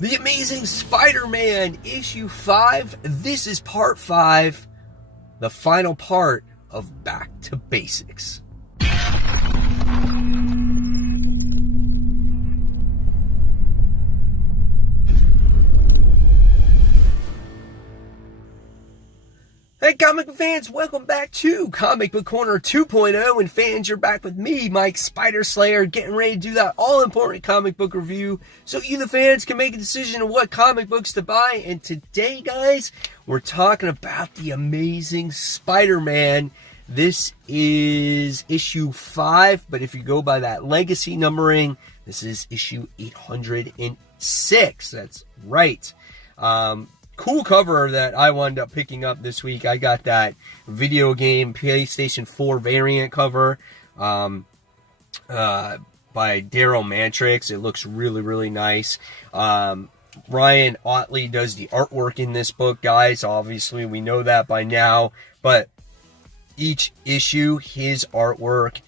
The Amazing Spider-Man issue 5. This is part 5, the final part of Back to Basics. Hey comic book fans, welcome back to Comic Book Corner 2.0, and fans, you're back with me, Mike Spider Slayer, getting ready to do that all-important comic book review so you, the fans, can make a decision on what comic books to buy. And today, guys, we're talking about The Amazing Spider-Man. This is issue 5, but if you go by that legacy numbering, this is issue 806. That's right. Cool cover that I wound up picking up this week. I got that video game PlayStation 4 variant cover by Daryl Mantrix. It looks really, really nice. Ryan Otley does the artwork in this book, guys. Obviously, we know that by now. But each issue, his artwork,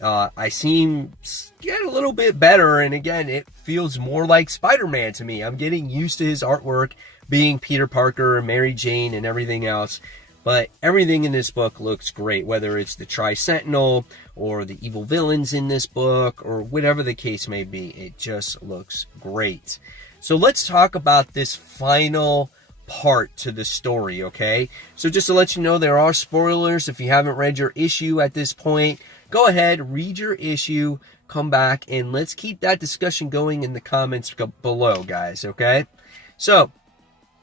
I seem get a little bit better. And again, it feels more like Spider-Man to me. I'm getting used to his artwork, being Peter Parker, Mary Jane, and everything else. But everything in this book looks great, whether it's the Tri-Sentinel or the evil villains in this book or whatever the case may be. It just looks great. So let's talk about this final part to the story, okay? So just to let you know, there are spoilers. If you haven't read your issue at this point, go ahead, read your issue, come back, and let's keep that discussion going in the comments below, guys, okay? So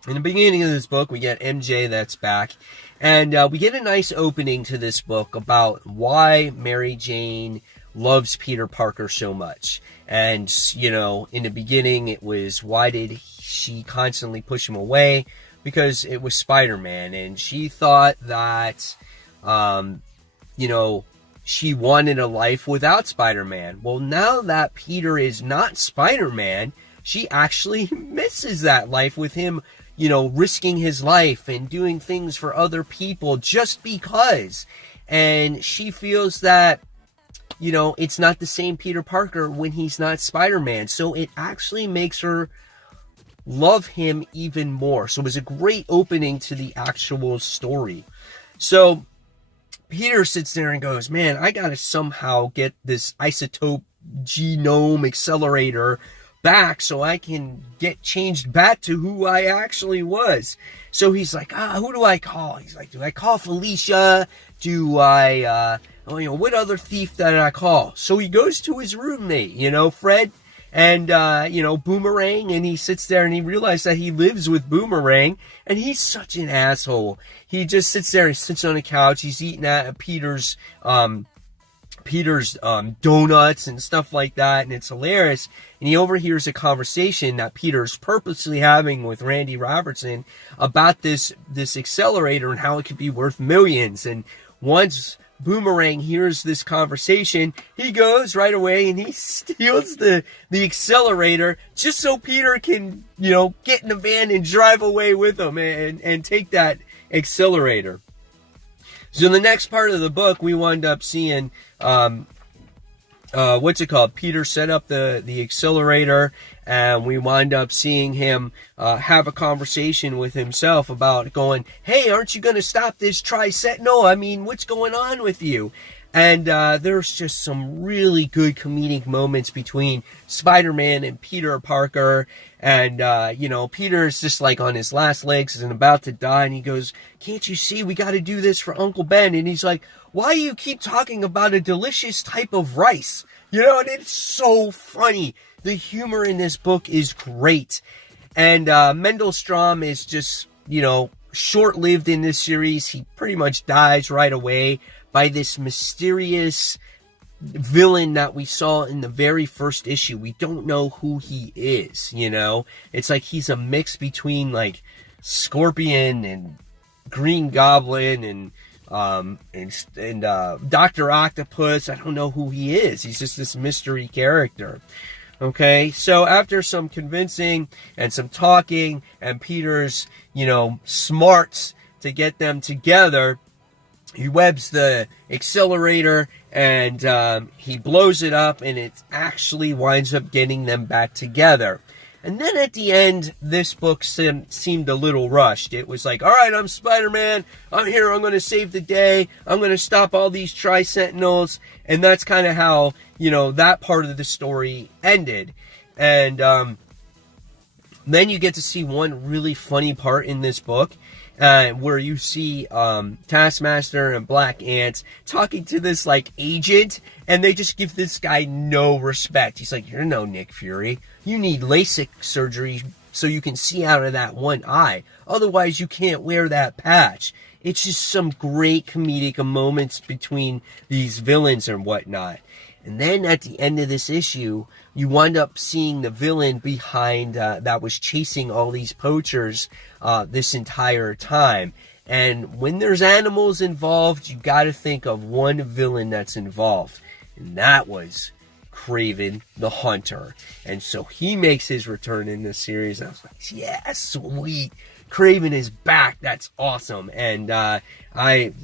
in the beginning of this book, we get MJ that's back, and we get a nice opening to this book about why Mary Jane loves Peter Parker so much. And, you know, in the beginning, it was, why did she constantly push him away? Because it was Spider-Man, and she thought that, you know, she wanted a life without Spider-Man. Well, now that Peter is not Spider-Man, she actually misses that life with him, you know, risking his life and doing things for other people just because. And she feels that, you know, it's not the same Peter Parker when he's not Spider-Man. So it actually makes her love him even more. So it was a great opening to the actual story. So Peter sits there and goes, man, I gotta somehow get this isotope genome accelerator back so I can get changed back to who I actually was. So he's like, who do I call? He's like, do I call Felicia? Do I, what other thief did I call? So he goes to his roommate, you know, Fred, and, Boomerang, and he sits there and he realizes that he lives with Boomerang, and he's such an asshole. He just sits there and sits on the couch. He's eating at Peter's donuts and stuff like that, and it's hilarious. And he overhears a conversation that Peter's purposely having with Randy Robertson about this accelerator and how it could be worth millions. And once Boomerang hears this conversation, he goes right away and he steals the accelerator just so Peter can, you know, get in the van and drive away with him and take that accelerator. So in the next part of the book, we wind up seeing, Peter set up the accelerator, and we wind up seeing him have a conversation with himself about going, hey, aren't you going to stop this Tri-Sentinel? I mean, what's going on with you? And there's just some really good comedic moments between Spider-Man and Peter Parker. And, Peter's just like on his last legs and about to die. And he goes, can't you see we got to do this for Uncle Ben? And he's like, why do you keep talking about a delicious type of rice? You know, and it's so funny. The humor in this book is great. And Mendelstrom is just, you know, short-lived in this series. He pretty much dies right away by this mysterious villain that we saw in the very first issue. We don't know who he is, you know? It's like he's a mix between, like, Scorpion and Green Goblin and Dr. Octopus. I don't know who he is. He's just this mystery character. Okay, so after some convincing and some talking and Peter's, you know, smarts to get them together, he webs the accelerator and he blows it up, and it actually winds up getting them back together. And then at the end, this book seemed a little rushed. It was like, all right, I'm Spider-Man. I'm here. I'm going to save the day. I'm going to stop all these Tri-Sentinels. And that's kind of how, that part of the story ended. And then you get to see one really funny part in this book. Where you see Taskmaster and Black Ant talking to this agent, and they just give this guy no respect. He's like, "You're no Nick Fury. You need LASIK surgery so you can see out of that one eye. Otherwise, you can't wear that patch." It's just some great comedic moments between these villains and whatnot. And then at the end of this issue, you wind up seeing the villain behind that was chasing all these poachers this entire time. And when there's animals involved, you got to think of one villain that's involved. And that was Kraven the Hunter. And so he makes his return in this series. And I was like, yeah, sweet. Kraven is back. That's awesome. And I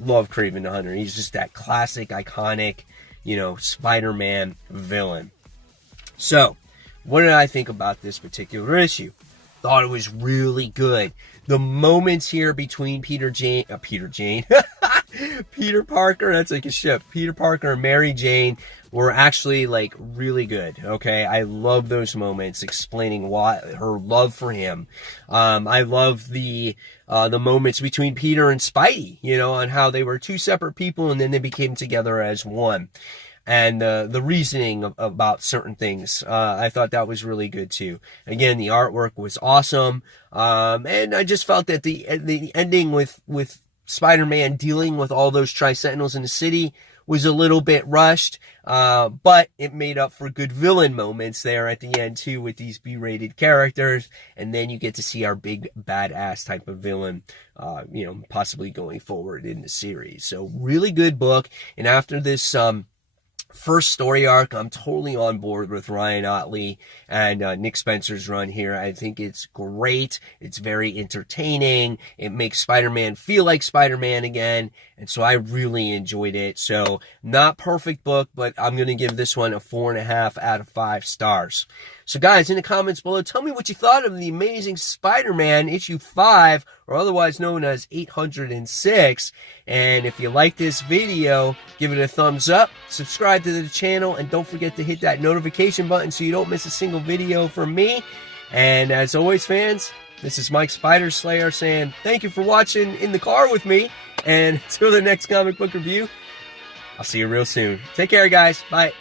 love Kraven the Hunter. He's just that classic, iconic, Spider-Man villain. So, what did I think about this particular issue? Thought it was really good. The moments here between Peter Parker, that's like a ship. Peter Parker and Mary Jane were actually really good. Okay, I love those moments explaining why her love for him. I love the moments between Peter and Spidey, on how they were two separate people and then they became together as one. And the reasoning about certain things, I thought that was really good too. Again, the artwork was awesome, and I just felt that the ending with Spider-Man dealing with all those Tri-Sentinels in the city was a little bit rushed, but it made up for good villain moments there at the end too with these B-rated characters, and then you get to see our big badass type of villain, possibly going forward in the series. So really good book, and after this first story arc, I'm totally on board with Ryan Otley and Nick Spencer's run here. I think it's great. It's very entertaining. It makes Spider-Man feel like Spider-Man again. And so I really enjoyed it. So not perfect book, but I'm going to give this one a 4.5 out of 5 stars. So guys, in the comments below, tell me what you thought of The Amazing Spider-Man issue 5, or otherwise known as 806. And if you like this video, give it a thumbs up, subscribe to the channel, and don't forget to hit that notification button so you don't miss a single video from me. And as always, fans, this is Mike Spider Slayer saying thank you for watching in the car with me. And until the next comic book review, I'll see you real soon. Take care, guys. Bye.